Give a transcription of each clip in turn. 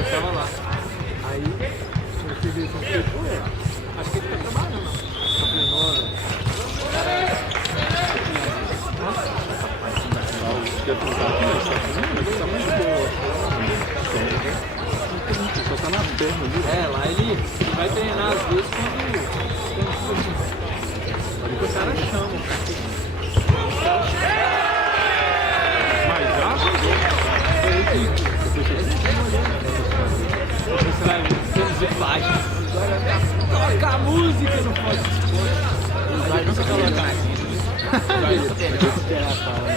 Eu tava lá. Aí, eu cheguei assim, falei, pô, acho que ele tá trabalhando, não. Eu falei, nossa, Só tá na perna ali. lá ele vai treinar às vezes quando o cara chama. Mas já? Você vai vendo imagens. Toca a música, não pode se expor. Vai não se colocar aqui. Vai se esperar a fala.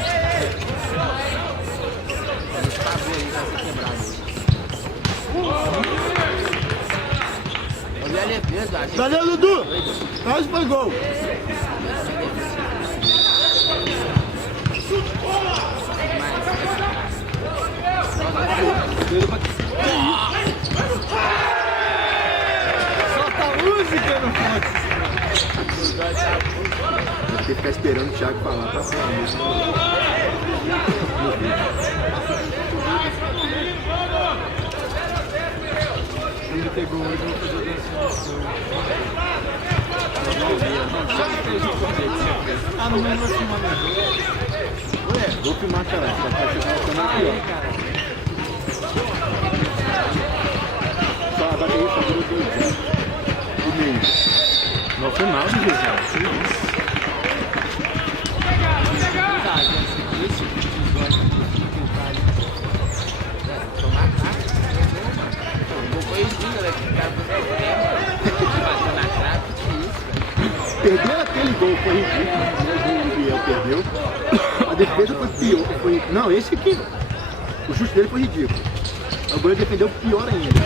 Esse tabu aí vai ser quebrado. Olha a defesa, acho. Valeu, Dudu! Quase foi gol! Solta a música, não pode. Tem que ficar esperando o Thiago falar pra falar mesmo. Ele pegou hoje, eu vou fazer o Ah, não lembro assim, mano. Ué, vou filmar, cara. Só tá filmando aqui, ó. Cara. Só a bateria só durou 2 anos. E meio. No final do jogo. Perdeu aquele gol, foi ridículo. O gol do Biel perdeu. A defesa foi pior. Não, esse aqui. O chute dele foi ridículo. O goleiro defendeu pior ainda.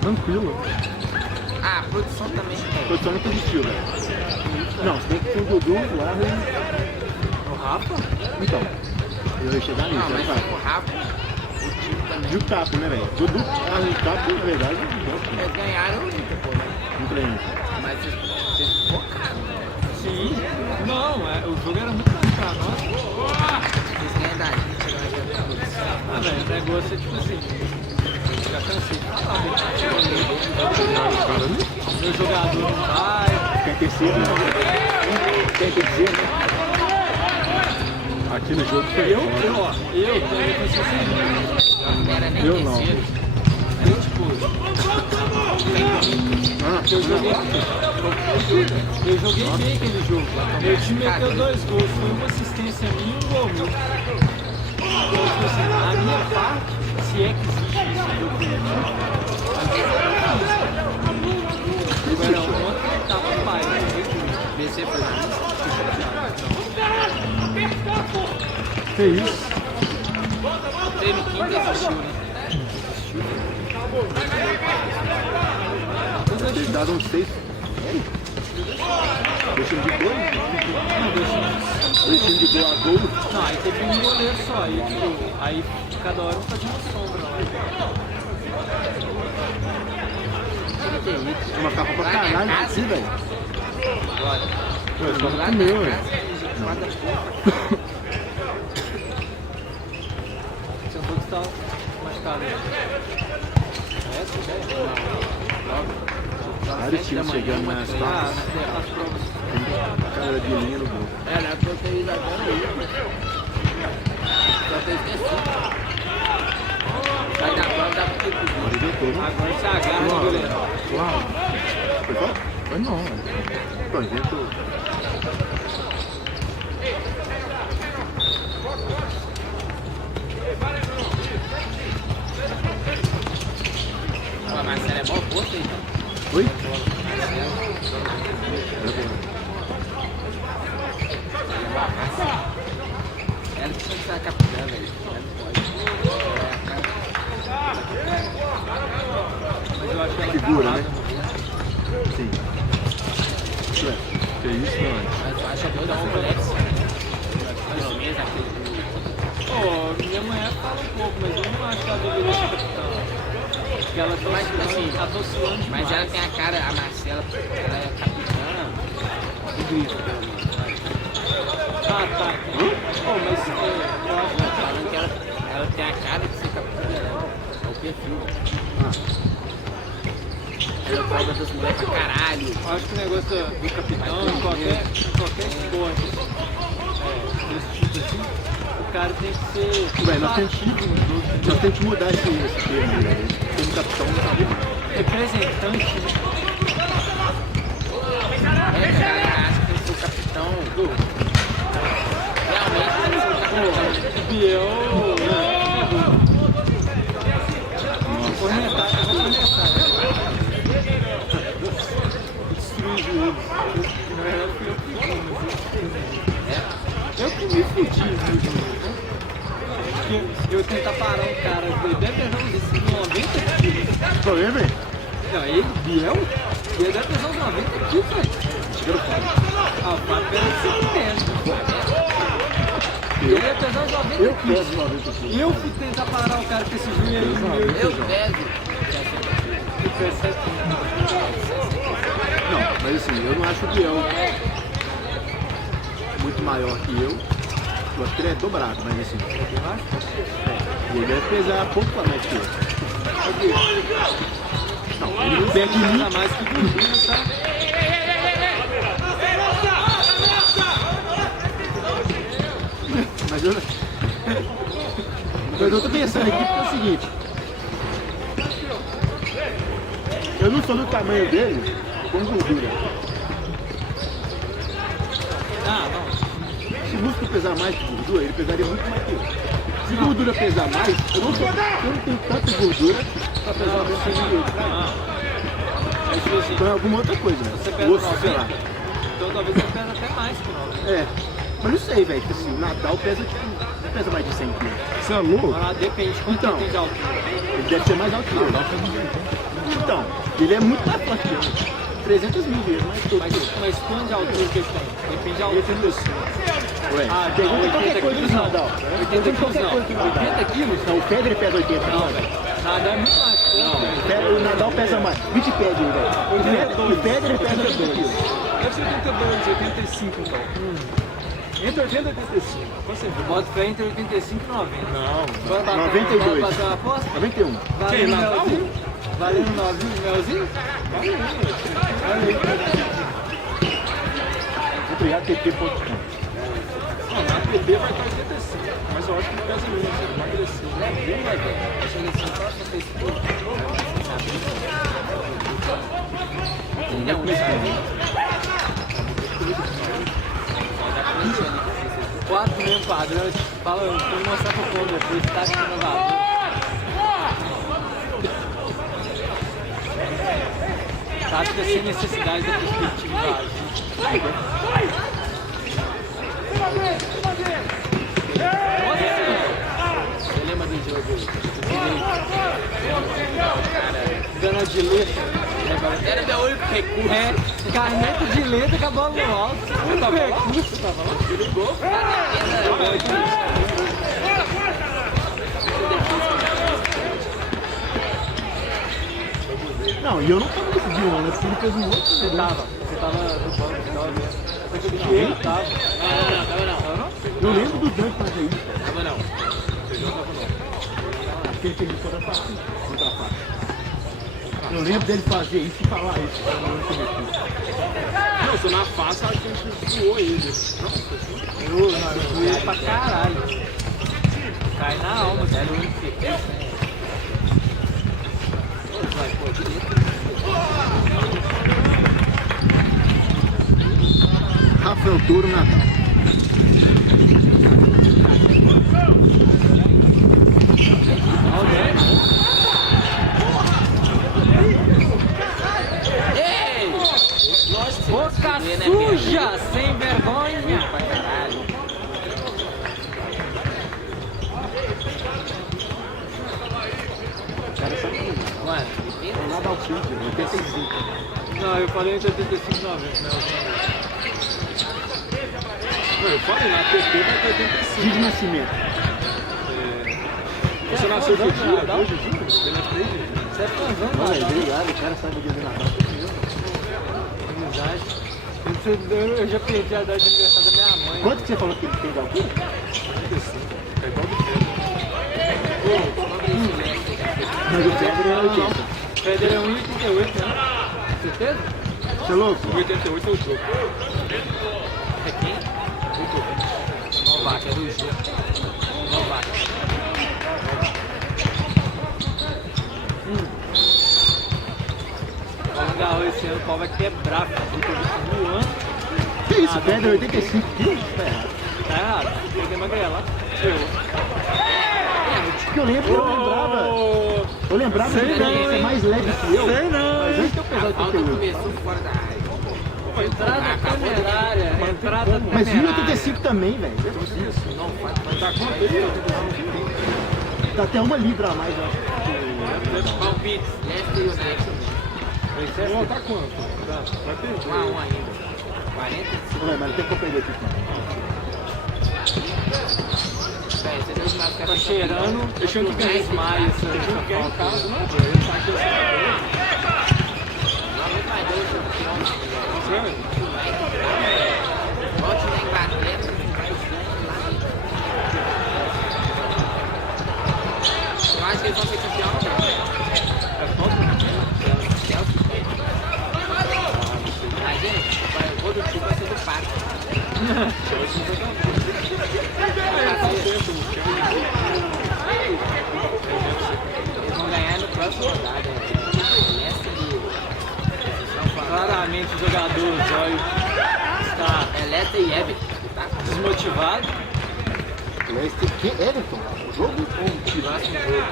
Tranquilo. Ah, a produção também. A produção nunca existiu, velho. Não, você tem que ter o Dudu, o Arlen. O Rafa? Então, eu ia chegar nisso, Não, mas vai. o Rafa, o time também. E o Capo, né, velho? Dudu, Arlen e Capo, na verdade, é bom. Eles ganharam o Inter, pô, né? Não treino. Mas vocês focaram, né? Sim. Não, o jogo era muito mais pra nós. Vocês ganham da gente, agora já tem produção. Ah, velho, o negócio é tipo assim. Já cansei de falar, meu jogador não vai. Quer terceiro, né? Quer dizer, né? Aquele jogo foi Eu tenho consciência. Era nem Eu não. terceiro. Eu joguei bem aquele jogo. Meu time meteu 2 gols, foi uma assistência minha e um gol meu. Então, tipo assim, a minha parte, se é que existe isso, eu era uma que tava pai, BC foi na Que isso? Teve quinta e assistiu, né? Eles davam 6. Dois times de gol? Dois times de gol a gol? Não, aí teve um goleiro só, aí cada hora um fazia uma sombra lá. Uma capa pra caralho aqui, velho. Ué, só pra comer, ué. Seu Douglas tá machucado. Vários times chegando nas tapas. As provas. Cara de linha no gol. Era a proteína agora aí. Só tem esquecido. Sai da prova, dá pra ter tudo. Agora se agarra no goleiro. Uau. Foi qual? Foi não. Pô, inventou. Pô, Marcelo é bom posto aí, então. Oi? Ela precisa estar capitã, velho. Mas eu acho que ela Figura, calada. né? Sim. Ué, que isso, não? Mas eu acho que eu dou um flex. Pelo menos aquele. Pô, minha mulher fala um pouco, ela deveria ser capitã. Porque ela tá Mas, tipo assim, tá oscilando Mas demais. ela tem a cara, a Marcela, ela é capitã do grito, pelo menos. Ah, tá. Pô, mas eu acho que Falando que ela tem a cara de ser capitã, é o perfil. Ela cobra das mulheres pra caralho. eu acho que o negócio do capitão, em qualquer esporte desse tipo assim, o cara tem que ser Ué, nós temos- ativo nos outros. Nós temos que mudar esse termo, né? Como capitão não sabe mais. Representante, né? É, a galera acha que eu sou capitão. Realmente eu sou capitão. Biel, vou cornetar. Destruir o jogo. Na verdade fui eu que fiz, eu que me fudi no jogo. Porque eu tentar parar um cara de pesão de 90 quilos. O problema é, Não, ele, Biel, ele deve pesar uns 90 quilos, velho. Ah, o Fábio pesa 110. Ele ia pesar uns 90 eu quilos. peço 90 quilos. Eu fui tentar parar o cara com esse joelho meu. Eu peso. Eu peso 7 Não, mas assim, eu não acho o Biel muito maior que eu. Eu acho que ele é dobrado, mas assim. E ele deve pesar pouco a mais que eu. Não, ele não pega em mim. Ainda mais que gordura, tá? Mas eu tô pensando aqui porque é o seguinte. Eu não sou do tamanho dele com gordura. Ah, não. Se o músculo pesar mais que gordura, ele pesaria muito mais que eu. Se gordura pesar mais, eu não tenho tanta gordura pra pesar o mesmo que ele. Aí tipo assim, Então é alguma outra coisa, né? você pesa Osso, sei lá. 90, então talvez você pesa até mais que 90. É. Mas não sei, velho, que assim, o Nadal pesa tipo, não pesa mais de 100 quilos. Você é louco? Ah, depende, quanto Então. tem de altura. Ele deve ser mais alto que eu. Então, ele é muito mais forte que eu. 300 mil vezes mais todo que eu. Mas quanto de altura que ele tem? Depende da altura do seu. Ué, Ah, pergunta não, qualquer 80 coisa quilos do não. Nadal. 80 Pergunta quilos qualquer não. coisa do Nadal. 80 quilos? Não, o Federer pesa 80. Não, velho. Nada é muito mais forte. O Nadal pesa mais. Wikipedia, velho. O Federer pesa 80 quilos. Deve ser 82, 85 então. Entre 80 e 85. Você Eu boto fé entre 85 e 90. Não. Bora bater 92. Bora bater uma aposta? 91. Valendo Nadal? melzinho? Valendo novinho, melzinho? Obrigado, TT.com. Não, na PB vai estar 85. Mas eu acho que não pesa muito. Você vai emagrecer. Ele é um sabe? 4 mesmo padrão, fala, eu vou mostrar pro povo depois, tá aqui no valor. Tática sem necessidade da perspectiva. Você lembra do jogo? Dana de letra. Era meu único recurso. É, caneta de letra com a bola no alto. Muito recurso, tá falando? Ligou, Não, e eu não tava decidindo, né? Eu fui fez um outro. Você tava no banco, você tava vendo. Só que eu vi que ele tava. Tava não. Eu lembro do Dan fazer isso. Tava não. Aquele que ele foi da parte. Contra a parte. Eu lembro dele fazer isso e falar isso. Eu não cometi. Não, se eu na face, acho que a gente zoou ele. Não, foi assim. Eu fui ele pra caralho. Cai na alma, Era velho. o único recurso. Vai, pô, direito. Rafael Touro Natal. Ei! Boca suja, sem vergonha. Pra caralho. Mano, Nadal Pinto, 85. Não, eu falei entre 85 e 90, né? Não, eu falei, na PP vai estar 85. Dia de nascimento. Você nasceu que dia? Nadal? Hoje, dia? Ele é 3 dias. Você é fãzão do Olha, Nadal? obrigado, o cara sabe o dia do Natal. Amizade. Eu já perdi a idade de aniversário da minha mãe. Quanto que você falou que ele tem de altura? 35. É igual do Pedro. Mas o Pedro é 80. Pedro é 1,88, né? Certeza? Você é louco? 88 é o jogo. É quem? Novak, é do jogo. Novak. Vamos agarrar esse ano, o pau vai quebrar, cara. Eu tô voando. Que isso, Pedro é 85 quilos? Tá errado. Tá errado. Tem que emagrelar. Que eu lembro, eu lembrava. Eu lembrava Sei de não, ser hein? mais leve que eu. Sei não, Mas hein? antes de eu pesar A falta 88. começou fora da área. Entrada temerária. Entrada Mas temerária. 1,85 também, velho. Não faz Tá quanto aí? Tá até 1 libra a mais, eu acho. palpite. Leste e United. Não, tá quanto? Vai perder. 1 a 1 ainda. 45. Ué, mas não tem como perder aqui. Velho, você deu os maus Tá cheirando. Deixa eu ganhar Três maio, isso aí. Ganhar em casa, não, velho. Ele tá aqui assim. Não, muito mais dois campeões. Sério? Volte na Inglaterra. Eu acho que eles vão ser campeões, não. Chelsea. Imagina, o gol do time vai ser do Pato. Eles vão ganhar no próximo rodada. Nessa de... Claramente o jogador Zóio está É Leicester e Everton, tá? desmotivado. Leicester, que? Everton? O jogo? Próximo jogo.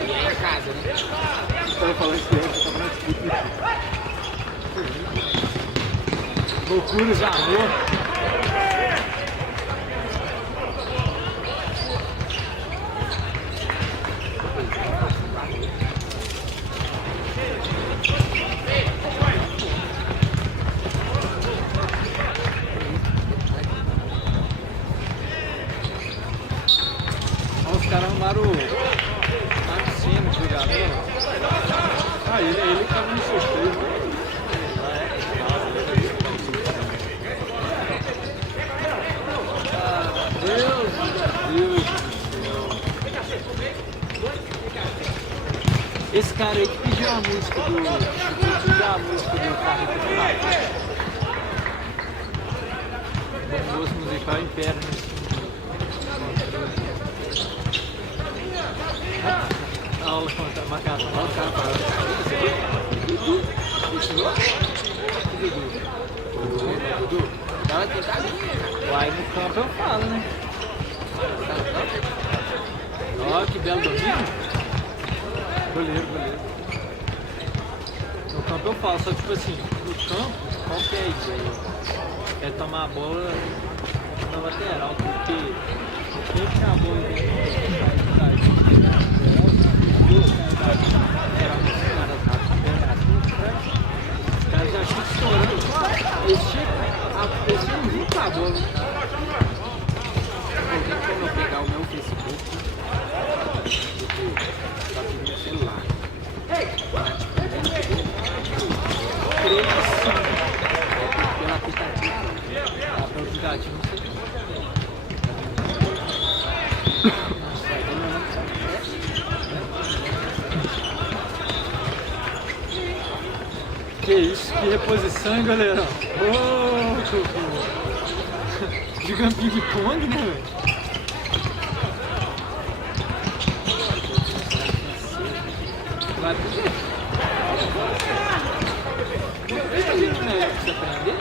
E é em casa, né? Você tava falando que Everton tava na disputa. Loucuras de amor. Ó, os caras arrumaram o Maximo, jogador. Ah, ele tava no sorteio. Deus do céu. Esse cara aí que pediu a música do. Pediu a música do Carreta Furacão. Bom gosto musical impera nesse mundo. Aula contra a marcação. Olha o cara Dudu. Dá uma tentadinha. Lá no campo eu falo, né? Ó, que belo domínio. Goleiro. No campo eu falo, só tipo assim, no campo, qual que é a ideia? É tomar a bola na lateral, porque quem que a bola vem na os caras já chegam estourando. Eles chegam junto a bola. Alguém como eu pegar o meu Facebook, só que no celular. Creio que sim. Pelo aplicativo. Ah, pelo aplicativo não sei. Que isso, que reposição, hein, galera? Ô, jogando ping-pong, né, velho? Vai pro quê? Né? Você aprendeu?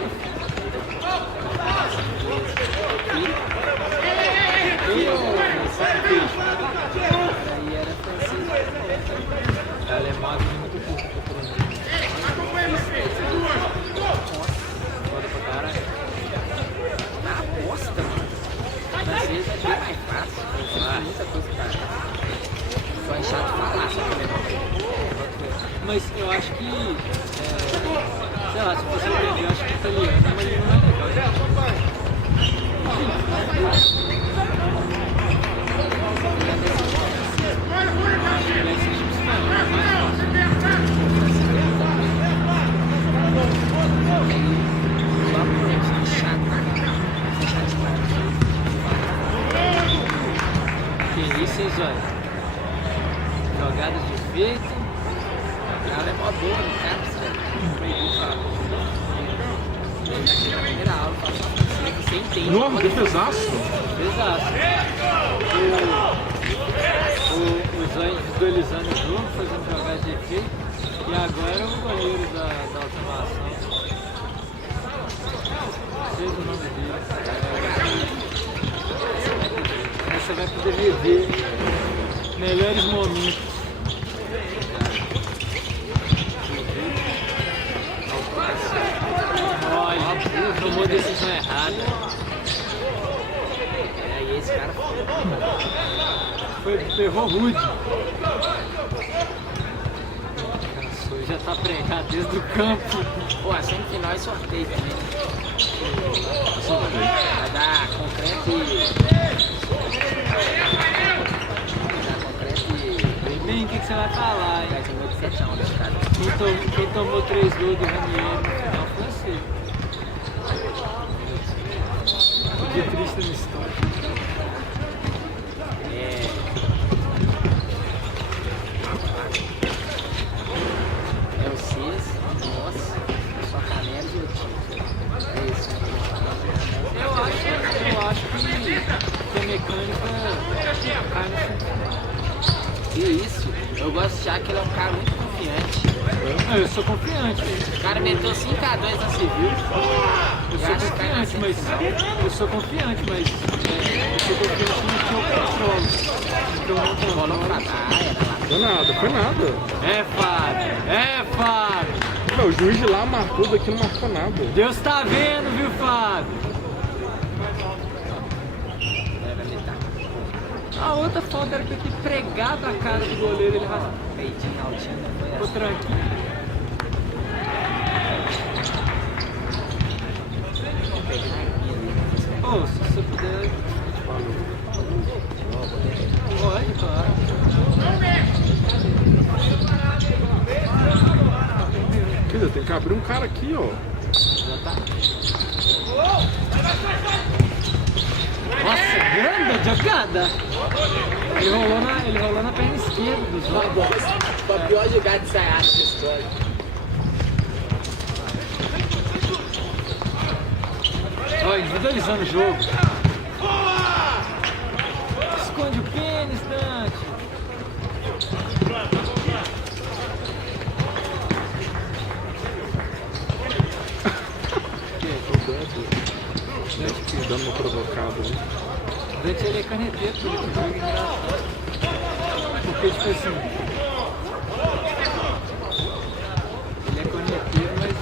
Aí era francês. Alemão é muito pouco pra aprender. Foda pra caralho. Na aposta, mano. Francês é bem mais fácil. Tem muita coisa pra cá. Só é chato falar, sabe? Mas eu acho que, sei lá, se você aprender, eu acho que italiano é uma língua mais legal. Que isso, hein, Zóio? Jogadas de efeito. O cara é mó boa no Caps, velho. Eu já tive a primeira aula, falo só pra você entende. Nossa, defesaço. Exato. O Zóio visualizando o jogo, fazendo jogadas de efeito. E agora o goleiro da automação. Não sei o nome dele. Essa vai pro DVD. Melhores momentos. Olha, tomou decisão errada. E esse cara Ferrou rude. Cansou, já tá pregado desde o campo. Pô, a semifinal é sorteio também. Vai dar concreto Bem, o que você vai falar, hein? vai ter muito 7x1 desse cara. Quem tomou 3 gols do Ranieri no final foi você. Que triste na história. É o Cis, nós, só Canelos e o time. É isso. Eu acho que a mecânica cai no fundo. Que isso? Eu gosto de achar que ele é um cara muito confiante. Eu sou confiante. O cara meteu 5x2 na Civil. Eu sou confiante, mas eu sou confiante no que eu controlo. Então eu não Rolou pra controlo. praia, Foi nada, foi nada. É Fábio. Não, o juiz de lá marcou, daqui não marcou nada. Deus tá vendo, viu, Fábio? vai militar. A outra falta era que eu ter pregado a cara do goleiro, ele raspou. Peitinho altinho, não foi Ficou essa. tranquilo. Pô, se você puder. Pode, claro. Quer dizer, tem que abrir um cara aqui, ó. Já tá. Nossa, grande jogada! Ele rolou na perna esquerda dos jogos. Foi a pior jogada de ensaiada da história. Olha, individualizando o jogo. Esconde o pênis, Dante. Dante dando uma provocada, né? Dante ele é caneteiro, por isso que jogo engraçado. Porque, tipo assim, ele é caneteiro, mas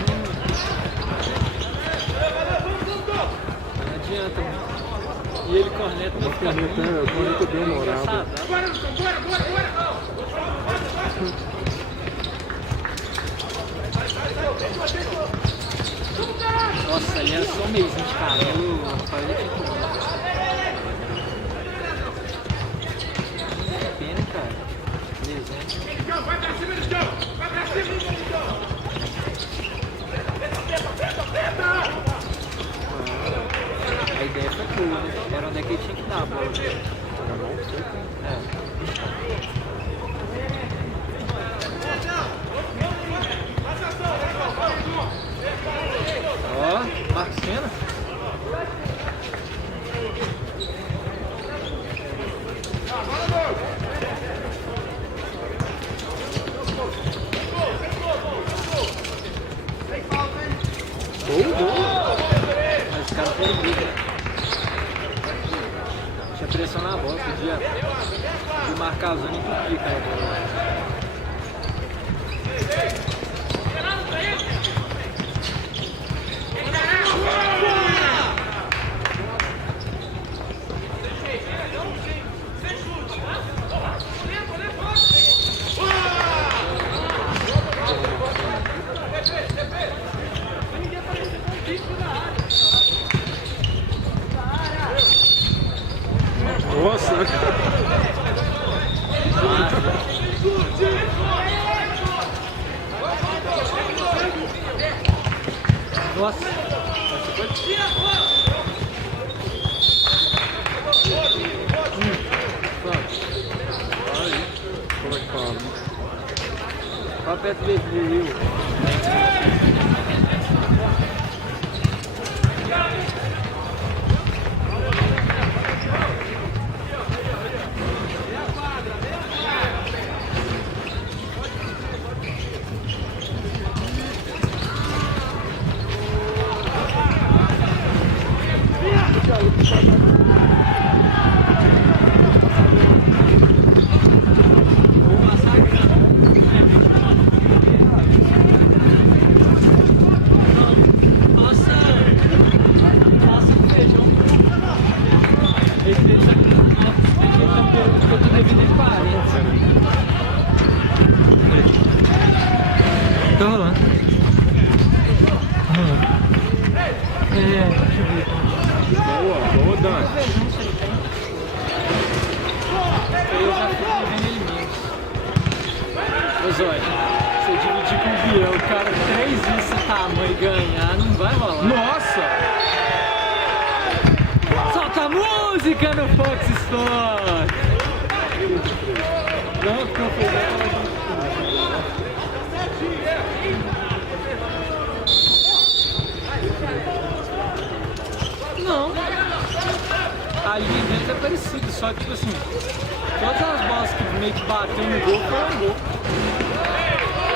não adianta muito. E ele corneta no Corneta bem humorado. Nossa, ali era só um mêsinho de cabelo, falei que pena, cara. Lesão. Vai pra cima do chão! Vai pra cima do chão! A ideia foi boa, né? Era onde é que ele tinha que dar a bola. É. Ó, Marcos Senna. Mas os caras foram briga. Tinha pressão na bola, podia marcar a zona e impedir aquela bola. Nossa! Nossa! Pronto. Olha perto dele, do Will. Tá rolando. Boa, Dan. Eu já fico vendo ele menos. Ô Zóio, você dividir com o Biel, o cara 3 vezes esse tamanho e ganhar, não vai rolar. Nossa! Solta a música no Fox Sports! Não, porque eu fui Não. A linha deles é parecida, só que tipo assim, todas as bolas que meio que bateu no gol foram gol.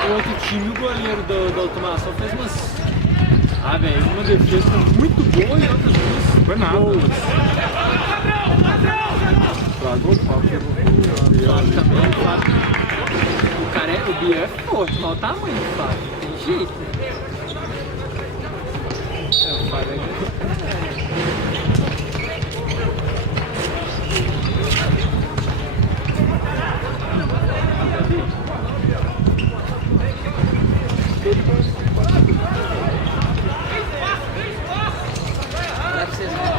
O outro time, o goleiro da automação fez umas... Ah, velho, uma defesa muito boa e outras duas Foi nada. boas. Tragou o papo. O Fábio também, o Fábio. O cara é, o Biel é forte, mas o tamanho do Fábio, não tem jeito. O Fábio é... Dá pra vocês verem.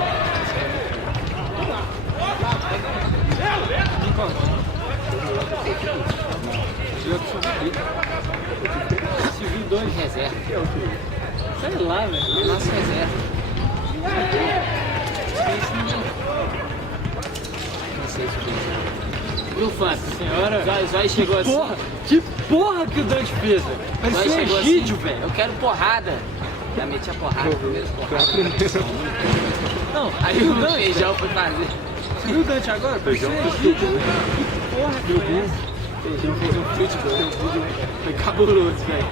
Civil 2 Reserva. sei lá, velho. Nossa reserva. Não sei se tem. Viu, Fábio? Senhora, Zóio chegou assim. porra, que porra que o Dante fez, velho? Zóio Parecia chegou um assim. egídio, velho. Eu quero porrada. Já meti a porrada. Primeiro porrada. Não, Aí viu o Dante? feijão foi fazer. Você viu o Dante agora? Parecia um egídio, velho. Que porra que foi essa? Feijão fez um futebol. Foi cabuloso, velho.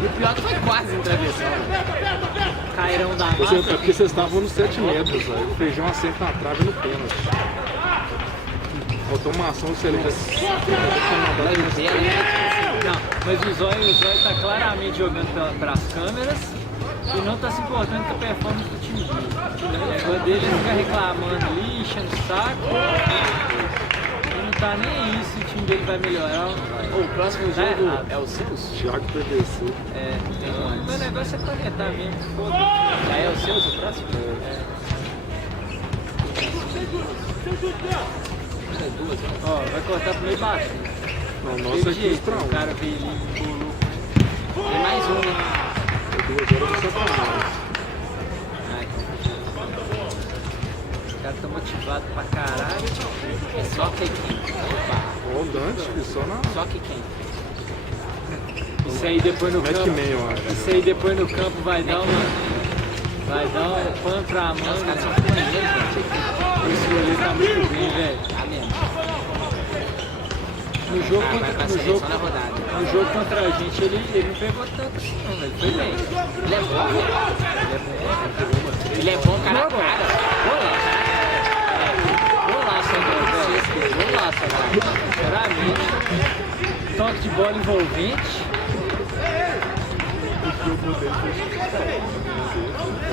E o pior que foi quase em travessão. Cairão da É massa. porque vocês estavam nos 7 metros, velho. O feijão acerta na trave no pênalti. Automação, você lembra? Não, mas o Zóio tá claramente jogando pras câmeras e não tá se importando com a performance do time dele. O negócio dele é ficar reclamando ali, enchendo o saco. E não tá nem aí se o time dele vai melhorar ou não vai. O próximo Tá jogo errado. é o seus? Thiago PVC. É, meu negócio é conectar mesmo. Foda-se. Já é o seus o próximo? Ó, vai cortar pro meio baixo. Não, Teve nossa, aqui jeito, pra o um. cara veio ali e bolou. Tem mais um, né? 2 horas do Satanás. Ai, os caras tão motivados pra caralho. É só que quem? Ó, o Dante, só na. Só que quem? Isso aí depois no Mac campo. Man, eu acho. Isso aí depois no campo vai dar uma. Vai dar um pano pra Os manga. caras são companheiros, gente. Esse goleiro tá muito bem, velho. Tá mesmo. No jogo Vai pra contra, no seleção jogo, na rodada. no jogo contra a gente ele não pegou tanto assim não, velho. Foi bem. Ele é bom, velho. Ele é bom, cara a cara. Golaço agora, velho. Golaço agora. Sinceramente. Toque de bola envolvente.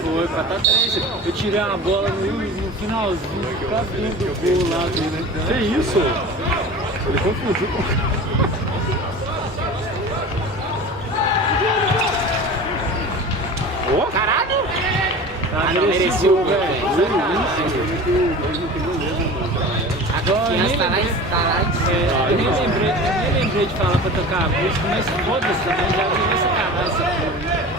Foi pra tá 3. Eu tirei uma bola no finalzinho, quase dentro do gol lá do Que isso? Ele confundiu com. Ó! Caralho! Ah, não merecia o gol, velho. A Ó, eu nem confiança tá lá em lembrei- eu nem lembrei de falar pra tocar a música, mas foda-se também, já virou sacanagem essa porra.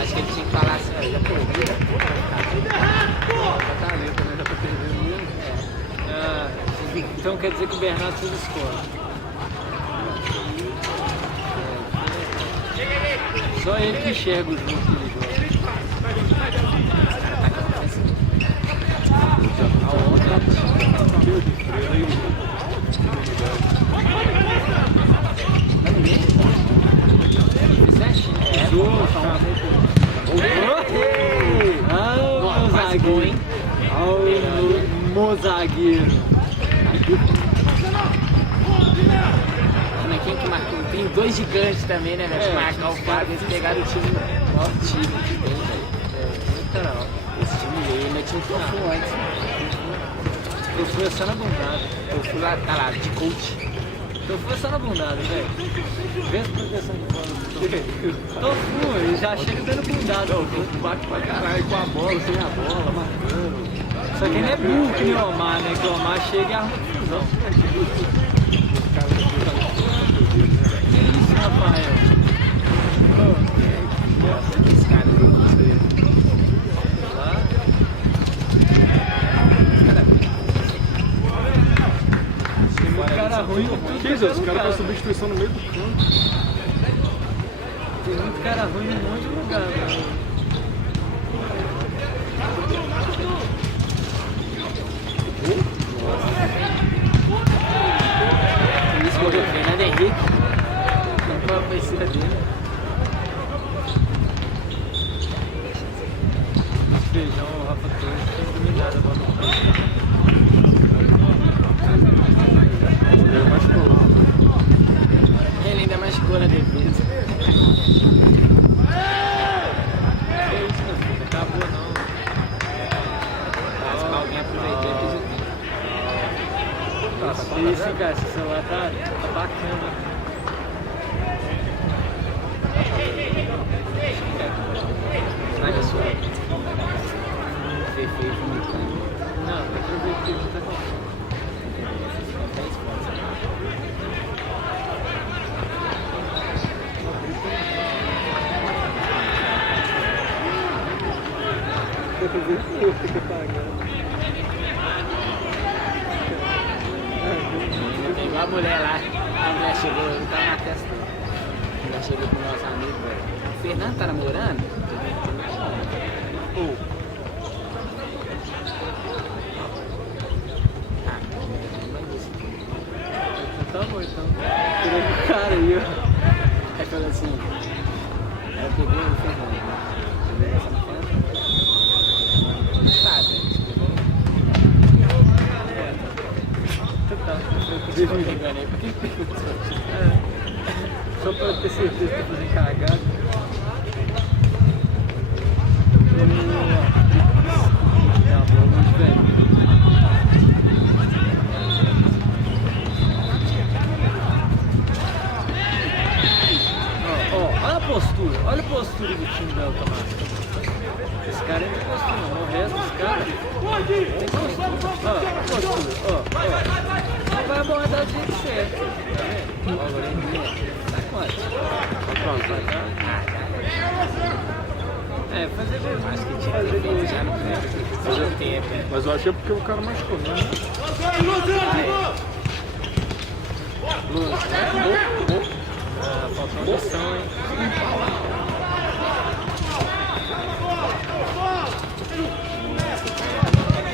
Acho que ele tinha que falar assim, ó, já perdi. Ah, Então quer dizer que o Bernardo fez escola. Só ele que enxerga o jogo que ele joga. A outra zagueiro. Mas quem que marcou? Tem dois gigantes também, né, velho? Marcar o cara, eles pegaram o time. Maior time que tem, velho. Literal. Esse time aí, meu time foi antes. Eu fui só na bundada. Eu fui lá, tá lá, de coach. Eu fui só na bundada, velho. Vê a proteção de bola. Tô full, já chega dando bundada. Tu bate pra caralho com a bola, sem a bola, marcando. Só que ele é burro que nem o Omar, né? Que o Omar chega e arruma confusão. Que isso, Rafael? Esse cara aí, Tem muito cara ruim no Que isso? Os caras fazem substituição no meio do campo. Tem muito cara ruim em um monte de lugar, velho. isso, o Fernando Henrique. Não foi a conhecida dele. Esse feijão, o Rafa Torres, tem dominado a bola. Ele vai escolar. Ele ainda machucou na defesa. Que isso, meu filho? Acabou não. Mas alguém aproveitou e fez o tempo. Isso, cara, esse celular tá bacana. Olha só. Feio muito. Não, tem que aproveitar que tá com. Tem igual a mulher lá. A mulher chegou, tá na testa. Já chegou pro nosso amigo, velho. O Fernando tá namorando? Tá bom, então. Tirei o cara aí, ó. Aí falou assim. Aí eu peguei o Fernando. Peguei essa festa. Tá, velho. Tá. Eu me enganei, por que perguntou? Só pra ter certeza que tá fazendo cagada. Tá bom, muito velho. Olha a postura do time do Altamar. Esse cara é postura, não. O resto dos caras tem postura. Ó, a postura, ó. Não vai abordar do jeito certo. Tá vendo? Ó, agora ele sacode. Pronto, vai cá. Fazer gol. Acho que tinha que ter já no primeiro tempo. Mas eu achei porque o cara machucou, né? Faltou noção, hein?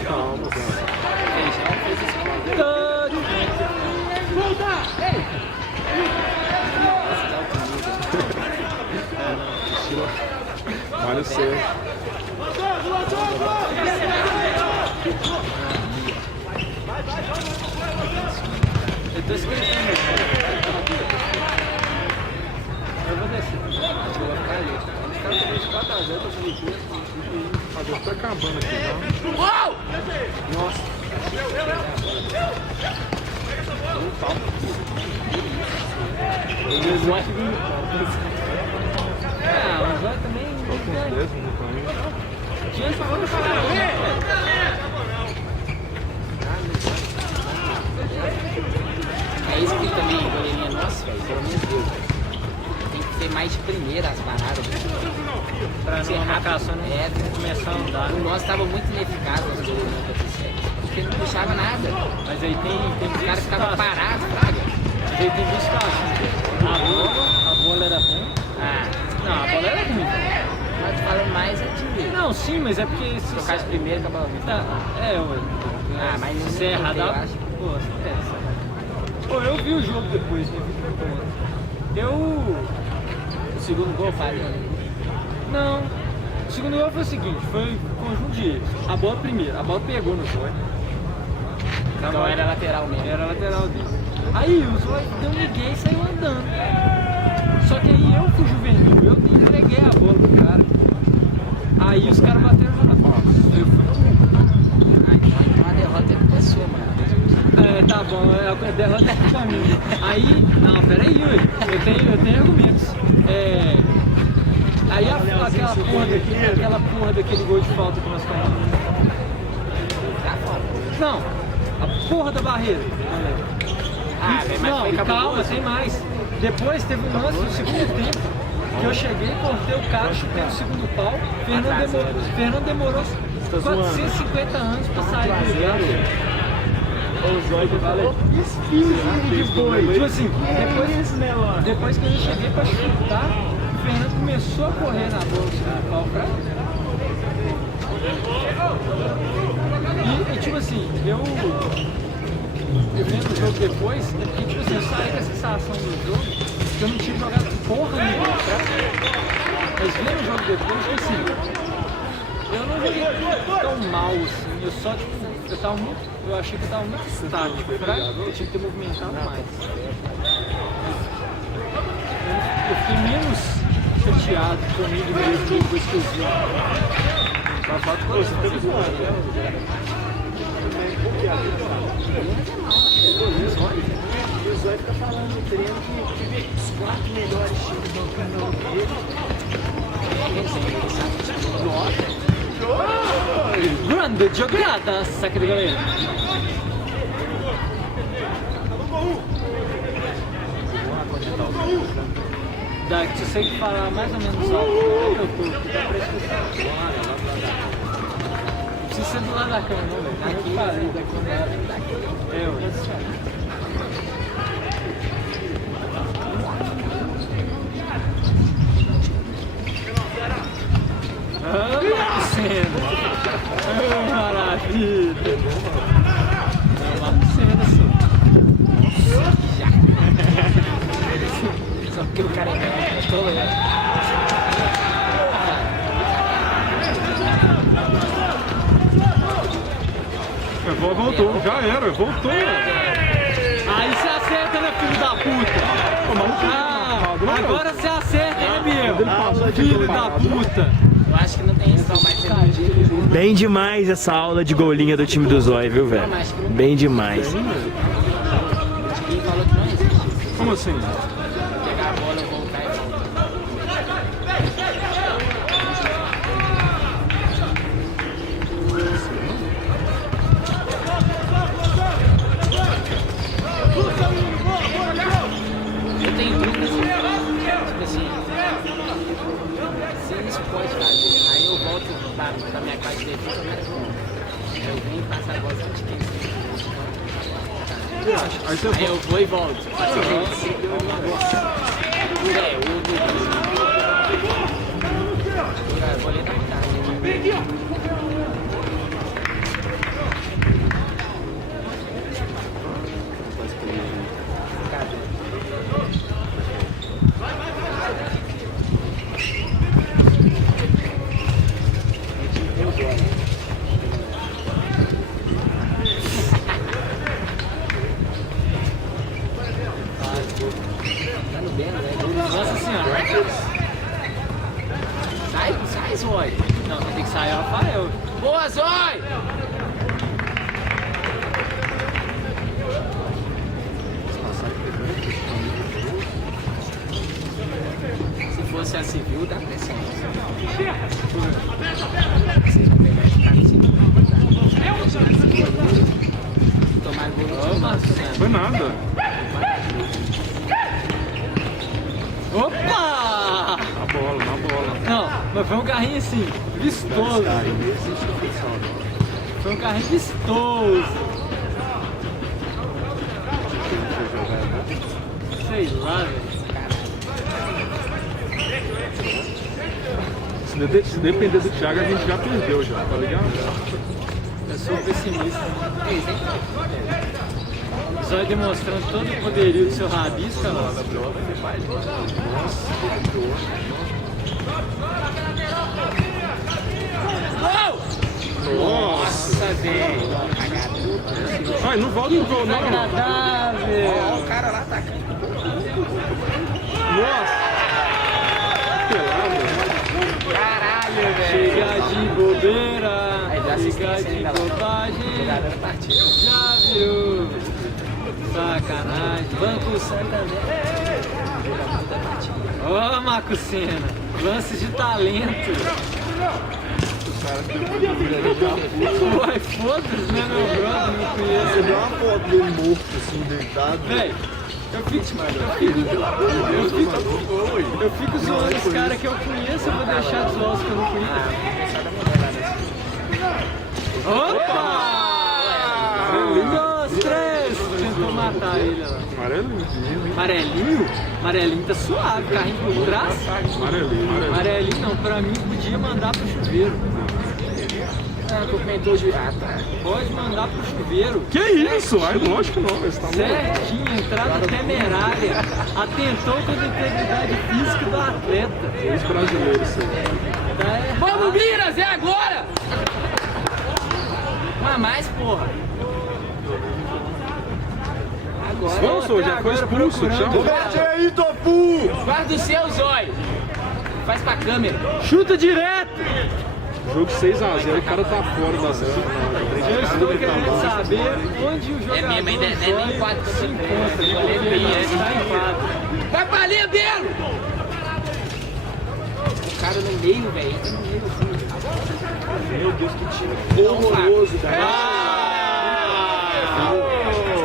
Calma, cara. Já fez isso. Vale o seu. Eu tô escrevendo. Eu vou descer. Acho que eu vou ficar ali. A gente tá com 4 a 0, tô feliz. Ah, deve estar acabando aqui, não? Nossa. Eu acho que o Zóio também Tô com 10 minutos ainda. tinha falado no canal, né? É isso que também, goleirinha nossa, velho, pelo menos Deus, velho. Tem que ser mais de primeira as paradas. Pra Ser não rápido, marcação não é, começar a andar. o nosso tava muito ineficaz nas goleirinhas contra o Sete, porque não puxava nada. A Mas aí tem Os caras duas ficavam situações. parados, fraga. Mas aí tem duas situações. A bola era ruim. Ah, Não, a bola era ruim. mas tu falando mais é de Não, sim, mas é porque se trocar de primeiro que a bola Tá, ué. Ah, mas se você errar, eu dá. acho. Pô, pô, eu vi o jogo depois, né? Eu. O segundo gol falhou. Não. O segundo gol foi o seguinte, foi um conjunto de erros. A bola primeiro, a bola pegou no Zóio. Então era lateral mesmo. Era lateral dele. Aí o Zóio deu um migué e saiu andando. Só que aí eu fui juvenil, eu entreguei a bola pro cara. Aí os caras bateram na bola. Eu fui Ah, então a derrota é culpa sua, mano. tá bom, a derrota é culpa minha. Aí, não, peraí, ué. Eu tenho argumentos. Aí aquela porra daquele gol de falta que nós tomamos. Tá fora. Não, a porra da barreira. Ah, velho, mas Não, foi calma, cabuloso. tem mais. Depois teve um lance no segundo tempo que eu cheguei, cortei o cara, chutei no segundo pau. Fernando demorou 450 anos pra sair do lugar. O Zóio falou, espinho de boi. Tipo assim, depois que eu cheguei pra chutar, o Fernando começou a correr na bola do segundo pau pra. E tipo assim, eu vendo o jogo depois, porque tipo assim, eu saí da sensação do jogo que eu não tinha jogado porra nenhuma pra. Mas vendo o jogo depois, tipo assim, eu não joguei tão mal assim, eu só tipo, eu achei que eu tava muito estático, eu tinha que ter movimentado mais. Eu fiquei menos chateado comigo mesmo depois que eu vi. Só falta coisa. E o Zóio fica falando no treino que os 4 melhores times do campeonato dele. Grande jogada, saca de galera. Dá, se você falar mais ou menos alto, eu tô, dá pra escutar. Não precisa ser do lado da câmera, não, velho. Aqui, eu falei, daqui do lado. Marco Senna! Maravilha! Não, Marco Senna, Só porque o cara é velho, eu tô lendo. Voltou, já era, voltou. Aí você acerta, né, filho da puta? Agora você acerta, né, Biel? Filho da puta! Eu acho que não tem isso, mas ele Bem demais essa aula de golinha do time do Zóio, viu, velho? Bem demais. falou que não existe isso. Como assim? Pegar a bola, voltar e voltar. Eu tenho dúvidas, tipo assim, se isso pode fazer, aí eu volto pra minha classe de defesa, eu venho passar a bola de 15. Aí você Aí eu vou e volto. O goleiro tá mudado. Tá no bem, né? Nossa senhora! Sai, Zói. Não, quem tem que sair é o Rafael. Boa, Zói! Se fosse a civil, dá pressão. Vocês vão pegar esse cara civil. Tomar gol. Ô, Marcos Senna. foi nada. Opa! Na bola. Não, mas foi um carrinho assim, vistoso. Foi um carrinho vistoso. Sei lá, velho. Se depender do Thiago, a gente já perdeu já, tá ligado? Eu sou pessimista. Só demonstrando todo o poderio do seu rabisco, nossa. Nossa, velho. Ai, não volta no gol, não. Agradável. Ó, o cara lá tá aqui. Nossa! Caralho, velho. Chega de bobeira, Aí, dá chega assistência de ainda lá. bobagem. Jogador da partida. Já viu? Sacanagem. Banco Santander. Ó, Marco Senna. Lances de talento. Uai, foda-se, né, meu brother? Não Você conheço. deu uma foto dele morto, assim, deitado. Véi, eu fico zoando os caras que eu conheço, eu vou deixar de zoar os que eu não conheço. Opa! 1, 2, 3! Tentou matar ele lá. Amarelinho. Amarelinho? Amarelinho tá suave, carrinho por trás. Amarelinho. Amarelinho não, pra mim podia mandar pro chuveiro. Ah, comentou de... Ah, tá. Pode mandar pro chuveiro. Que isso? Ai, lógico que não, você tá maluco. Certinho, entrada temerária. Atentou com a integridade física do atleta. Os brasileiros, isso aí. Tá errado. Vamos, Miras, é agora! Uma mais, porra. Agora. Vamos, senhor, já foi expulso, tchau. Mete aí, Tofu! Guarda o seu, zóio. Faz pra câmera. Chuta direto! Jogo 6x0, o cara tá fora da zero. Eu estou querendo saber onde o jogador mesmo, ainda é nem 4 se encontra. Ele está em quadro. Vai pra linha dele! O cara no meio, velho. Entra no meio, Meu Deus, que time horroroso, cara.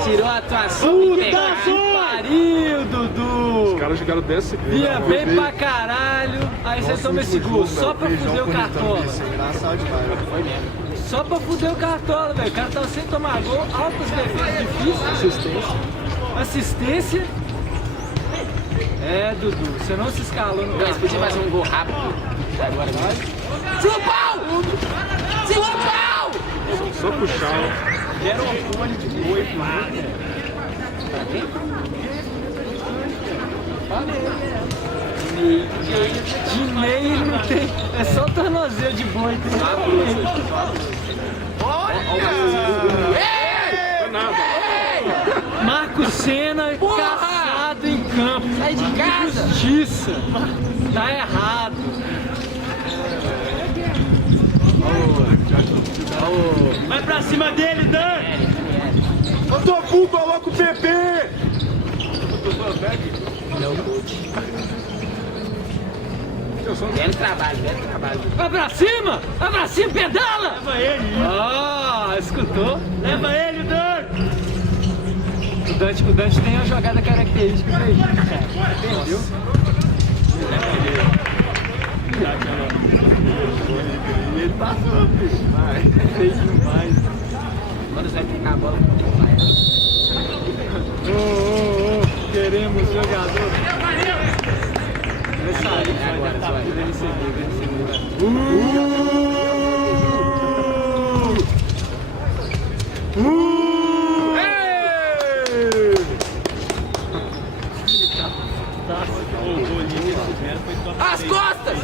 Tirou a atuação. Puta que pariu, Dudu! Os caras jogaram 10 segundos. Vinha bem pra caralho, aí você toma esse gol só pra fuder o Cartola. Engraçado demais. Foi mesmo. Só pra fuder o Cartola, velho. O cara tava sem tomar gol, altas defesas difíceis. Assistência. É, Dudu, você não se escalou no Mas Cartola. podia fazer um gol rápido. Agora vai. Segura o pau! Segura o pau! Só puxar. Deram um fone de boi pro de meio não tem, é só tornozelo de boi. Marco Senna caçado em campo. Sai de casa! Justiça. Tá errado. Vai pra cima dele, Dan! Ô, Tofu, coloca o PP! Belo trabalho, belo trabalho. Vai pra cima, pedala! Leva ele! Ah, escutou? Leva ele, Dante! O Dante tem a jogada característica aí. Entendeu? Ele passou, filho. Vai. Fez demais. Quando você vai picar a bola, Queremos jogador. Vai sair, agora, vai vai. receber. as costas!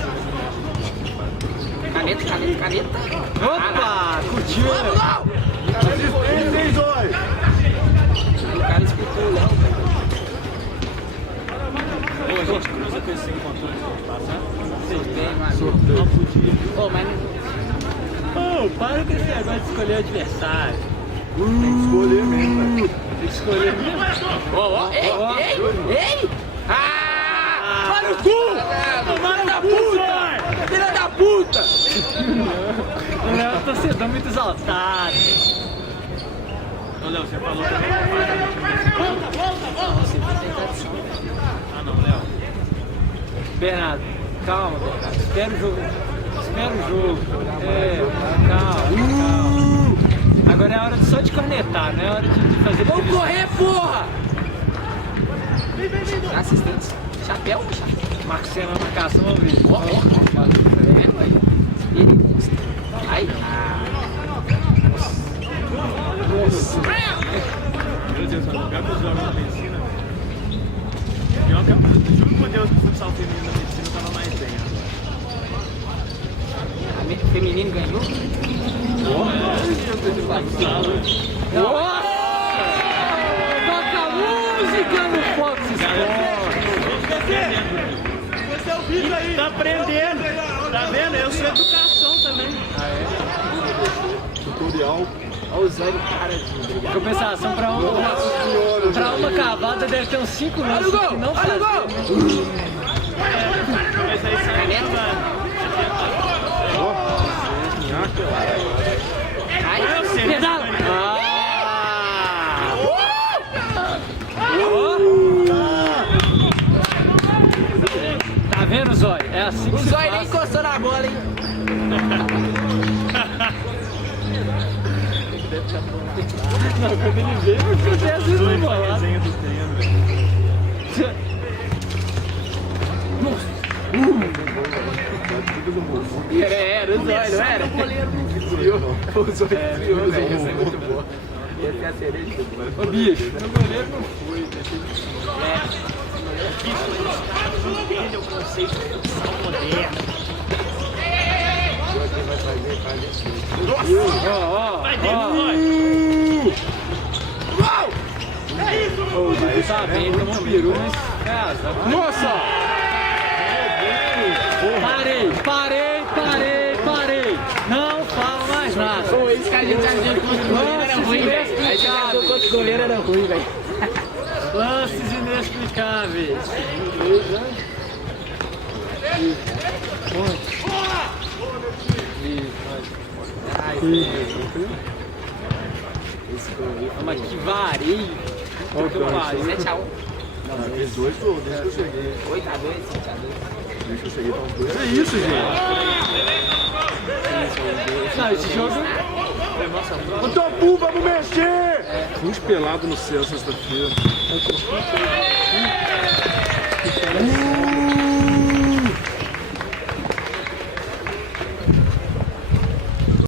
Caneta. Opa, curtiu, Vamos, né? não! Assistência, hein, Zóio? O cara escutou o Léo. Pô, a gente cruza com esse encontro de passar. Sorteio, mano. Não podia. Ô, mas não... Ô, para com esse negócio de escolher adversário. Tem que escolher mesmo, velho. Tem que escolher mesmo. Ó, ei! Ah! Para o cu! Filha da puta! Filha da puta! O Léo é um torcedor muito exaltado. Ô, Léo, você falou também que Ah, não, Léo. Bernardo, calma, Bernardo. Espera o jogo. Calma. Agora é a hora só de cornetar, não é hora de fazer Vamos previsão. correr, porra! Assistência. Chapéu, chapéu. Marcos Senna na marcação, vamos ver. Ó, tá vendo aí? Ele monstro. Ai, nossa. Meu Deus, mano, pior que os jogos da medicina. Pior que juro por Deus que o futsal feminino da medicina tava mais bem. O feminino ganhou? Nossa! Toca música no Fox Sports! Tá aprendendo, tá vendo? Eu sou educação também. Tutorial. Olha os olhos do cara aqui, obrigado. Compensação pra uma cavada deve ter uns 5 Olha o lances gol! que não Olha o faz. gol! Mas aí sai Caneta. Ai, Pedala! Tá vendo, Zóio? É assim que o se zóio nem faz. encostou na bola, hein? Não, quando ele veio, eu fiquei 10 vezes no bolado. desenho do treino. Era o zóio, não era? O goleiro não desviou. O zóio desviou, velho. Essa é muito boa. Ia ser a cereja. Ô, bicho, meu goleiro não foi. Entende o conceito do futsal moderno. Vai ter Ô, o Dudu tá bem, ele tomou um peru, mas... Nossa! Parei! Não fala mais nada. Pô, esse cara a gente achou que o goleiro era ruim, velho. A gente achou que o goleiro era ruim, velho. Lances inexplicáveis. Mas que vareio. Olha o que eu faço. 7x1. Aqueles dois, pô, desde que eu cheguei. 8x2, 7x2. Desde que eu cheguei, tá uns dois. Que isso, gente? Não, esse jogo... Ô, Topu, vamos mexer! Uns pelados no céu sexta-feira.